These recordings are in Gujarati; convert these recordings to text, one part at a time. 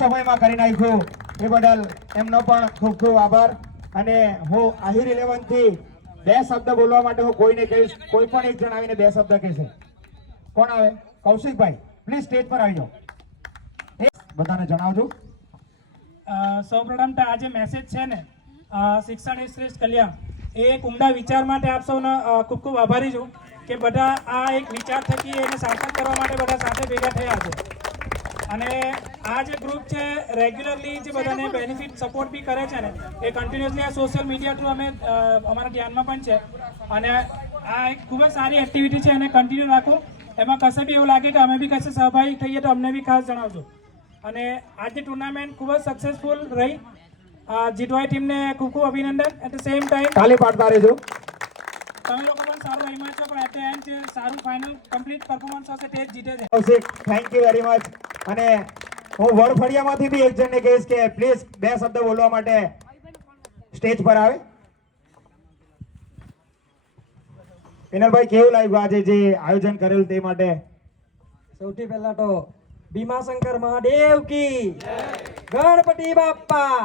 સમયમાં કરી નાખ્યું. એ બદલ એમનો પણ ખૂબ ખૂબ આભાર. અને હું આહિર ઇલેવનથી બે શબ્દ બોલવા માટે હું કોઈને કહીશ, કોઈ પણ એક જણ આવીને બે શબ્દ કહેશે. કોણ આવે? કૌશિકભાઈ. પ્લીઝ સ્ટેજ પર આવી જાઓ બધાને જણાવજો. સૌ પ્રથમ તો આ જે મેસેજ છે ને શિક્ષણ એ શ્રેષ્ઠ કલ્યાણ. એ એક ઉમદા વિચાર માટે આપ સૌનો ખૂબ ખૂબ આભારી છું કે બધા આ એક વિચાર થકી એને સાર્થક કરવા માટે બધા સાથે ભેગા થયા છે. અને આ જે ગ્રુપ છે રેગ્યુલરલી જે બધાને બેનિફિટ સપોર્ટ બી કરે છે ને એ કન્ટિન્યુઅસલી આ સોશિયલ મીડિયા થ્રુ અમે અમારા ધ્યાનમાં પણ છે. અને આ એક ખૂબ જ સારી એક્ટિવિટી છે અને કન્ટિન્યુ રાખો. એમાં કશે બી એવું લાગે કે અમે બી કશે સહભાગી થઈએ તો અમને બી ખાસ જણાવજો. અને આજની ટુર્નામેન્ટ ખૂબ જ સક્સેસફુલ રહી. અ, જીતવાઈ ટીમને ખૂબ ખૂબ અભિનંદન. એટ ધ સેમ ટાઈમ ખાલી પાડતા રહેજો. તમે લોકો પણ સારું રમ્યા છો પણ એટ ધ એન્ડ સારું ફાઇનલ કમ્પ્લીટ પરફોર્મન્સ હશે તે જ જીતે છે. Kaushik thank you very much અને હું વડફળિયામાંથી બી એક જણને કહીશ કે પ્લીઝ બે શબ્દ બોલવા માટે સ્ટેજ પર આવે. વિનલભાઈ કેવું લાગ્યું આજે જે આયોજન કરેલું તે માટે? સૌથી પહેલા તો ભીમાશંકર મહાદેવ કી. ગણપતિ બાપ્પા.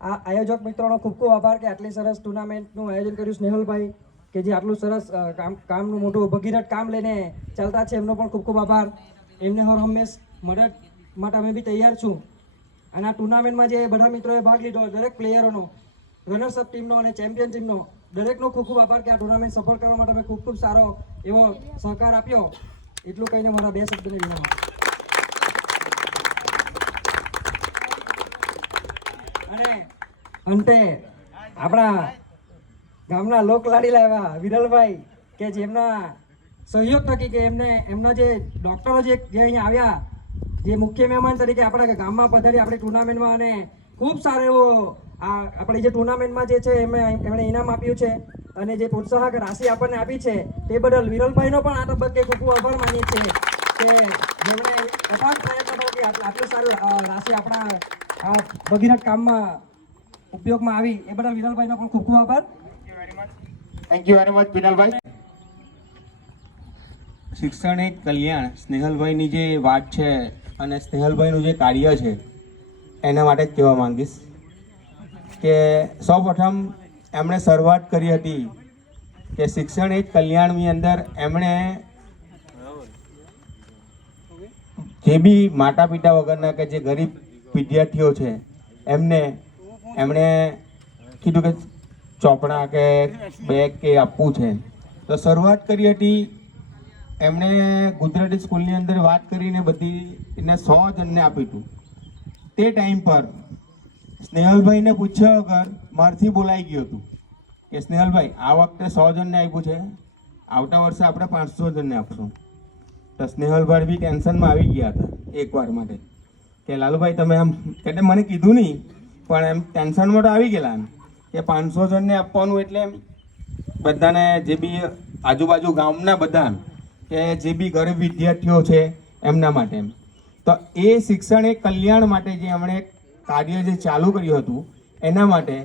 આ આયોજક મિત્રોનો ખૂબ ખૂબ આભાર કે આટલી સરસ ટુર્નામેન્ટનું આયોજન કર્યું સ્નેહલભાઈ, કે જે આટલું સરસ કામ, કામનું મોટું ભગીરથ કામ લઈને ચાલતા છે, એમનો પણ ખૂબ ખૂબ આભાર. એમને હર હંમેશ મદદ માટે અમે બી તૈયાર છું. અને આ ટુર્નામેન્ટમાં જે બધા મિત્રોએ ભાગ લીધો, દરેક પ્લેયરોનો રનર્સ ટીમનો અને ચેમ્પિયન ટીમનો દરેકનો ખૂબ ખૂબ આભાર કે આ ટુર્નામેન્ટ સફળ કરવા માટે અમે ખૂબ ખૂબ સારો એવો સહકાર આપ્યો. એટલું કહીને મારા બે શબ્દને વિરામ અંતે આપણા ગામના લોક લાવ્યા, વિરલભાઈ, કે જેમના સહયોગ થકી કે એમને, એમના જે ડૉક્ટરો જે જે અહીંયા આવ્યા, જે મુખ્ય મહેમાન તરીકે આપણા ગામમાં પધારી આપણી ટુર્નામેન્ટમાં અને ખૂબ સારો એવો આ આપણી જે ટુર્નામેન્ટમાં જે છે, એમણે એમણે ઇનામ આપ્યું છે, અને જે પ્રોત્સાહક રાશિ આપણને આપી છે, તે બદલ વિરલભાઈનો પણ આ તબક્કે ખૂબ ખૂબ આભાર માનીએ છીએ કે જેમણે અપાર પ્રયત્ન આટલું સારું રાશિ આપણા આ ભગીરથ કામમાં ઉપયોગમાં આવી. એ બદલ વિરલભાઈનો પણ ખૂબ ખૂબ આભાર. થેન્ક યુ વેરી મચ વિનલભાઈ. શિક્ષણ એક કલ્યાણ. સ્નેહલભાઈની જે વાત છે અને સ્નેહલભાઈનું જે કાર્ય છે એના માટે જ કહેવા માંગીશ કે સૌ પ્રથમ એમણે શરૂઆત કરી હતી કે શિક્ષણ એક કલ્યાણની અંદર એમણે જે બી માતા પિતા વગરના કે જે ગરીબ વિદ્યાર્થીઓ છે, એમને, એમણે કીધું કે ચોપડા કે બેગ કે આપવું છે. તો શરૂઆત કરી હતી, એમણે ગુજરાતી સ્કૂલની અંદર વાત કરીને બધી એને સો જણને આપ્યું હતું. તે ટાઈમ પર સ્નેહલભાઈને પૂછ્યા વગર મારથી બોલાઈ ગયું હતું કે, સ્નેહલભાઈ, આ વખતે સો જણને આપ્યું છે, આવતા વર્ષે આપણે પાંચસો જણને આપશું. તો સ્નેહલભાઈ બી ટેન્શનમાં આવી ગયા હતા એકવાર માટે. કે લાલુભાઈ, તમે આમ એટલે મને કીધું નહીં, પણ એમ ટેન્શનમાં તો આવી ગયેલા એમ કે પાંચસો જણને આપવાનું એટલે બધાને જે બી આજુબાજુ ગામના બધા કે જે બી ગરીબ વિદ્યાર્થીઓ છે એમના માટે તો એ શિક્ષણ એ કલ્યાણ માટે જે એમણે કાર્ય જે ચાલુ કર્યું હતું, એના માટે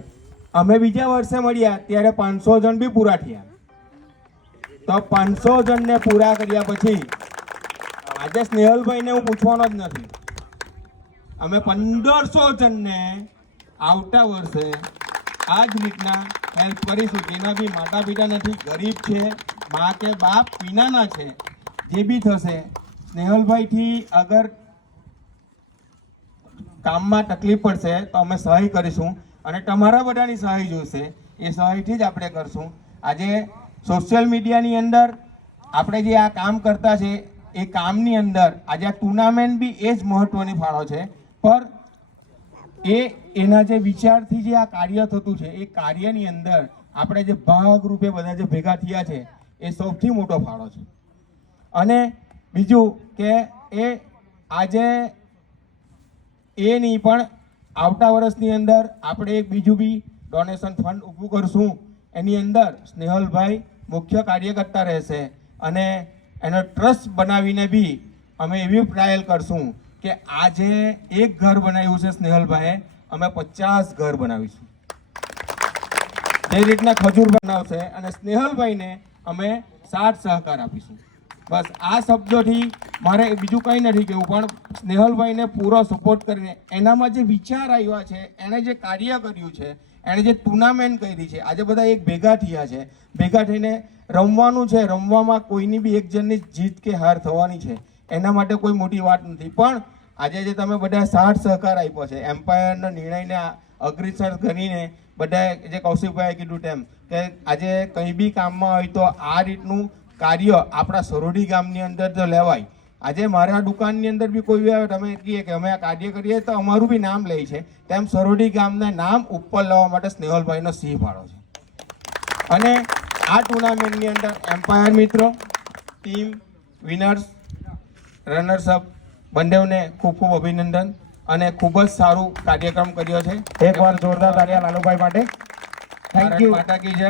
અમે બીજા વર્ષે મળ્યા ત્યારે પાંચસો જણ બી પૂરા થયા. તો પાંચસો જણને પૂરા કર્યા પછી આજે સ્નેહલભાઈને હું પૂછવાનો જ નથી. અમે પંદરસો જણને આવતા વર્ષે આ જ રીતના હેલ્પ કરીશું. જેના બી માતા પિતા નથી, ગરીબ છે, મા કે બાપ વિનાના છે, જે બી થશે. સ્નેહલભાઈથી અગર કામમાં તકલીફ પડશે તો અમે સહાય કરીશું. અને તમારા બધાની સહાય જોઈશે એ સહાયથી જ આપણે કરશું. આજે સોશિયલ મીડિયાની અંદર આપણે જે આ કામ કરતા છે, એ કામની અંદર આજે આ ટુર્નામેન્ટ બી એ જ મહત્ત્વની ફાળો છે. પર એ, એના જે વિચારથી જે આ કાર્ય થતું છે, એ કાર્યની અંદર આપણે જે ભાગરૂપે બધા જે ભેગા થયા છે, એ સૌથી મોટો ફાળો છે. અને બીજું કે એ આજે એ નહીં પણ આવતા વર્ષની અંદર આપણે એક બીજું બી ડોનેશન ફંડ ઊભું કરશું. એની અંદર સ્નેહલભાઈ મુખ્ય કાર્યકર્તા રહેશે અને એનો ટ્રસ્ટ બનાવીને બી અમે એવી ટ્રાયલ કરશું કે આજે એક ઘર બનાવ્યું છે સ્નેહલભાઈએ, અમે પચાસ ઘર બનાવીશું. જે રીતના ખજૂર બનાવશે અને સ્નેહલભાઈને અમે સાથ સહકાર આપીશું. બસ આ શબ્દોથી મારે બીજું કંઈ નથી કહેવું, પણ સ્નેહલભાઈને પૂરો સપોર્ટ કરીને એનામાં જે વિચાર આવ્યા છે, એણે જે કાર્ય કર્યું છે, એણે જે ટુર્નામેન્ટ કરી છે, આજે બધા એક ભેગા થયા છે. ભેગા થઈને રમવાનું છે, રમવામાં કોઈની બી એક જણની જીત કે હાર થવાની છે, એના માટે કોઈ મોટી વાત નથી. પણ આજે જે તમે બધા સાઠ સહકાર આપ્યો છે, એમ્પાયરના નિર્ણયને અગ્રેસર કરીને બધાએ જે કૌશિકભાઈએ કીધું તેમ કે આજે કંઈ બી કામમાં હોય તો આ રીતનું કાર્ય આપણા સરોડી ગામની અંદર જો લેવાય. આજે મારા દુકાનની અંદર બી કોઈ બી આવે, તમે કહીએ કે અમે આ કાર્ય કરીએ તો અમારું બી નામ લે છે. તેમ સરોડી ગામના નામ ઉપર લાવવા માટે સ્નેહલભાઈનો સિંહ ફાળો છે. અને આ ટુર્નામેન્ટની અંદર એમ્પાયર મિત્રો, ટીમ, વિનર્સ, રનર્સ અપ બંનેવને ખૂબ ખૂબ અભિનંદન અને ખૂબ જ સારું કાર્યક્રમ કર્યો છે. એકવાર જોરદાર તાળીયા લાલુભાઈ માટે. થેન્ક યુ માતા કી જય.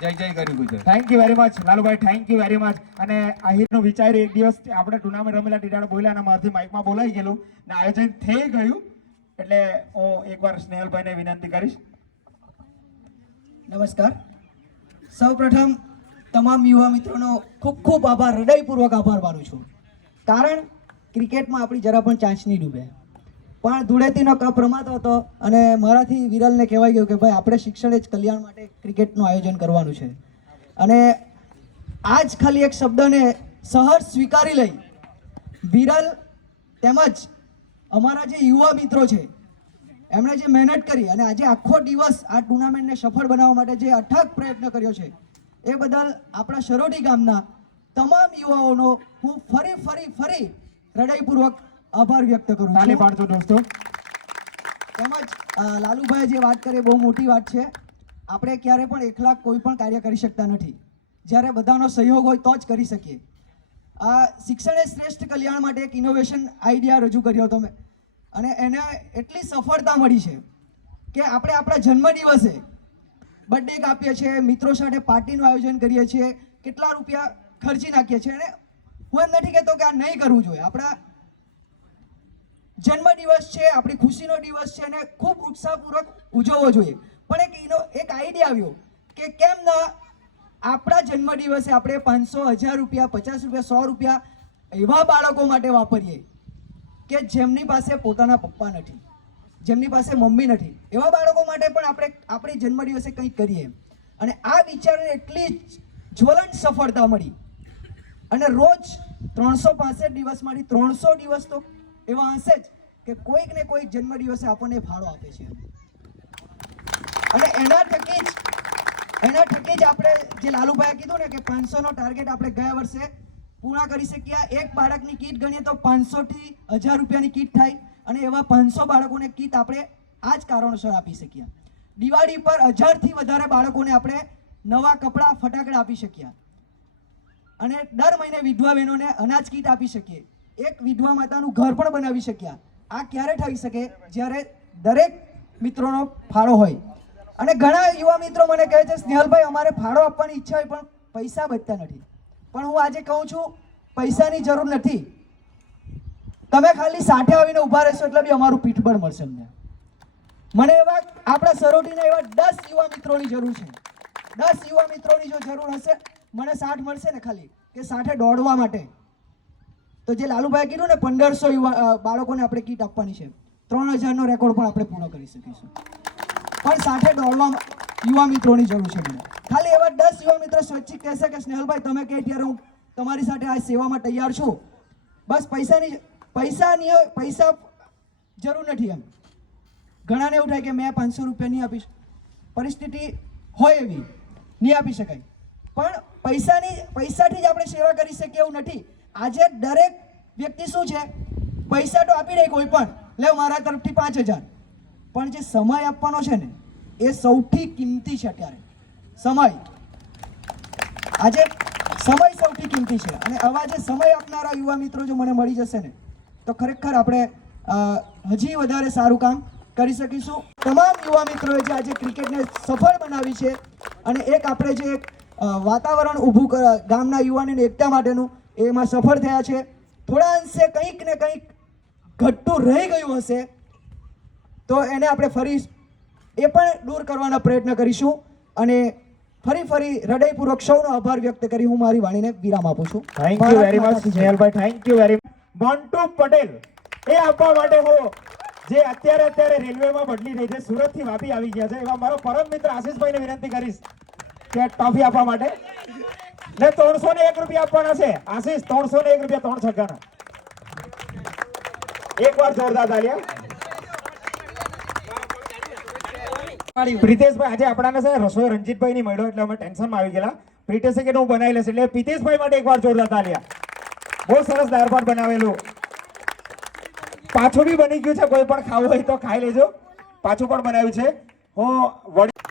જય જય ગરી Gujarat thank you very much Lalubhai thank you very much અને આહિરનું વિચાર્યું એક દિવસ આપણે ટુર્નામેન્ટ રમેલા ટીટાને બોલ્યા અને મારથી માઇકમાં બોલાઈ ગયેલું ને આયોજન થઈ ગયું. એટલે હું એકવાર સ્નેહલભાઈને વિનંતી કરીશ. નમસ્કાર. સૌપ્રથમ તમામ યુવા મિત્રોનો ખૂબ ખૂબ આભાર હૃદયપૂર્વક આભાર માનું છું. કારણ ક્રિકેટમાં આપણી જરા પણ ચાન્સ નહીં ડૂબે. પણ ધૂળેટીનો કપ રમાતો હતો અને મારાથી વિરલને કહેવાય ગયું કે ભાઈ, આપણે શિક્ષણ જ કલ્યાણ માટે ક્રિકેટનું આયોજન કરવાનું છે. અને આ જ ખાલી એક શબ્દને સહર્ષ સ્વીકારી લઈ વિરલ તેમજ અમારા જે યુવા મિત્રો છે, એમણે જે મહેનત કરી અને આજે આખો દિવસ આ ટુર્નામેન્ટને સફળ બનાવવા માટે જે અથાગ પ્રયત્ન કર્યો છે, એ બદલ આપણા શરોડી ગામના તમામ યુવાઓનો હું ફરી ફરી ફરી હૃદયપૂર્વક આભાર વ્યક્ત કરું તાલી પાડજો દોસ્તો. તેમજ લાલુભાઈ જે વાત કરે બહુ મોટી વાત છે. આપણે ક્યારે પણ એકલા કોઈ પણ કાર્ય કરી શકતા નથી. જ્યારે બધાનો સહયોગ હોય તો જ કરી શકીએ. આ શિક્ષણે શ્રેષ્ઠ કલ્યાણ માટે એક ઇનોવેશન આઈડિયા રજૂ કર્યો હતો મેં. અને એને એટલી સફળતા મળી છે કે આપણે આપણા જન્મદિવસે બર્થડે કાપીએ છીએ મિત્રો સાથે પાર્ટીનું આયોજન કરીએ છીએ કેટલા રૂપિયા ખર્ચી નાખીએ છીએ અને હું એમ નથી કહેતો કે આ નહીં કરવું જોઈએ. આપણા જન્મદિવસ છે, આપણી ખુશીનો દિવસ છે અને ખૂબ ઉત્સાહપૂર્વક ઉજવવો જોઈએ. પણ એક એનો, એક આઈડિયા આવ્યો કે કેમ ના આપણા જન્મદિવસે આપણે પાંચસો હજાર રૂપિયા, પચાસ રૂપિયા, સો રૂપિયા એવા બાળકો માટે વાપરીએ કે જેમની પાસે પોતાના પપ્પા નથી, જેમની પાસે મમ્મી નથી. એવા બાળકો માટે પણ આપણે આપણી જન્મદિવસે કંઈક કરીએ. અને આ વિચારને એટલી જ્વલંત સફળતા મળી અને રોજ ત્રણસો પાસઠ દિવસમાંથી ત્રણસો દિવસ તો એવા હશે જ કે કોઈક ને કોઈક જન્મદિવસે આપણને ફાળો આપે છે. અને એના થકી જ, એના થકી જ આપણે જે લાલુભાઈએ કીધું ને કે પાંચસો નો ટાર્ગેટ આપણે ગયા વર્ષે પૂર્ણ કરી શક્યા એક બાળકની કીટ ગણીએ તો પાંચસો થી હજાર રૂપિયાની કીટ થાય અને એવા પાંચસો બાળકોને કીટ આપણે આ જ કારણોસર આપી શક્યા દિવાળી પર હજારથી વધારે બાળકોને આપણે નવા કપડાં, ફટાકડા આપી શક્યા અને દર મહિને વિધવા બહેનોને અનાજ કીટ આપી શકીએ. એક વિધવા માતાનું ઘર પણ બનાવી શક્યા. આ ક્યારે થઈ શકે? જ્યારે દરેક મિત્રોનો ફાળો હોય. અને ઘણા યુવા મિત્રો મને કહે છે, સ્નેહલભાઈ, અમારે ફાળો આપવાની ઈચ્છા હોય, પણ પૈસા બચતા નથી. પણ હું આજે કહું છું, પૈસાની જરૂર નથી. તમે ખાલી સાથે આવીને ઊભા રહેશો એટલે બી અમારું પીઠબળ મળશે અમને. મને એવા આપણા સરોટીના એવા દસ યુવા મિત્રોની જરૂર છે. દસ યુવા મિત્રોની જો જરૂર હશે મને સાઠ મળશે ને ખાલી, કે સાઠે દોડવા માટે. તો જે લાલુભાઈ કીધું ને, પંદરસો યુવા બાળકોને આપણે કીટ આપવાની છે. ત્રણ હજારનો રેકોર્ડ પણ આપણે પૂર્ણ કરી શકીશું. પણ સાથે દોડવા યુવા મિત્રોની જરૂર છે મને. ખાલી એવા દસ યુવા મિત્રો સ્વૈચ્છિક કહેશે કે, સ્નેહલભાઈ, તમે કહે ત્યારે હું તમારી સાથે આ સેવામાં તૈયાર છું. બસ પૈસાની પૈસાની પૈસા જરૂર નથી એમ. ઘણાને એવું થાય કે, મેં પાંચસો રૂપિયા નહીં આપીશ. પરિસ્થિતિ હોય એવી, નહીં આપી શકાય. પણ પૈસાની, પૈસાથી જ આપણે સેવા કરી શકીએ એવું નથી. આજે દરેક વ્યક્તિ શું છે? પૈસા તો આપી દે કોઈ પણ. લે મારા તરફથી પાંચ હજાર. પણ જે સમય આપવાનો છે ને, એ સૌથી કિંમતી છે અત્યારે. સમય. આજે સમય સૌથી કિંમતી છે. અને આવા જે સમય આપનારા યુવા મિત્રો જો મને મળી જશે ને, તો ખરેખર આપણે હજી વધારે સારું કામ કરી શકીશું. તમામ યુવા મિત્રોએ જે આજે ક્રિકેટને સફળ બનાવી છે, અને એક આપણે જે એક વાતાવરણ ઊભું ગામના યુવાનોની એકતા માટેનું એમાં સફળ થયા છે. થોડા અંશે કંઈક ને કંઈક ઘટતું રહી ગયું હશે તો એને આપણે ફરી એ પણ દૂર કરવાના પ્રયત્ન કરીશું અને ફરી ફરી હૃદયપૂર્વક સૌનો આભાર વ્યક્ત કરી હું મારી વાણીને વિરામ આપું છું. થેન્ક યુ વેરી મચ માતા કી જય. Snehalbhai thank you very Montu Patel એ આપવા માટે હું. જે અત્યારે અત્યારે રેલવેમાં બદલી થઈ છે. સુરતથી વાપી આવી ગયા છે. એવા મારો પરમ મિત્ર આશીષભાઈને વિનંતી કરીશ. કે ટોફી આપવા માટે. ને ત્રણસો ને એક રૂપિયા આપવાના છે. આશીષ ત્રણસો ને એક રૂપિયા, ત્રણ છગ્ગાના એક વાર જોરદાર તાલિયા પ્રિતેશભાઈ, આજે આપણાને છે રસોઈ રણજીતભાઈ ની મળ્યો એટલે અમે ટેન્શનમાં આવી ગયેલા. પ્રિતેશે કે હું બનાવી લેશે એટલે પ્રિતેશભાઈ માટે એકવાર જોરદાર તાલિયા બહુ સરસ ભાત બનાવેલું. પાછું બી બની ગયું છે. કોઈ પણ ખાવું હોય તો ખાઈ લેજો. પાછું પણ બનાવ્યું છે. હું, વડી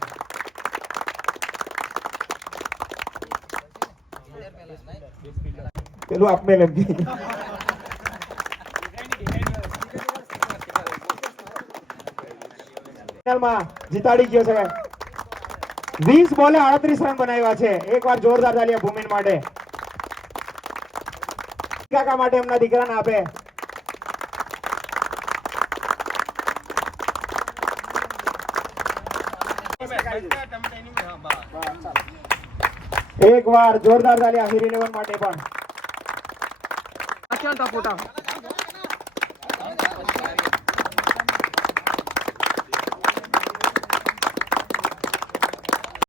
પેલું આપને નથી જીતાડી ગયો છે. વીસ બોલે આડત્રીસ રન બનાવ્યા છે. એકવાર જોરદાર તાલિયા ભૂમિન માટે. કાકા માટે એમના દીકરાને આપે. એક વાર જોરદાર તાલિયા આખી ઇલેવન માટે પણ.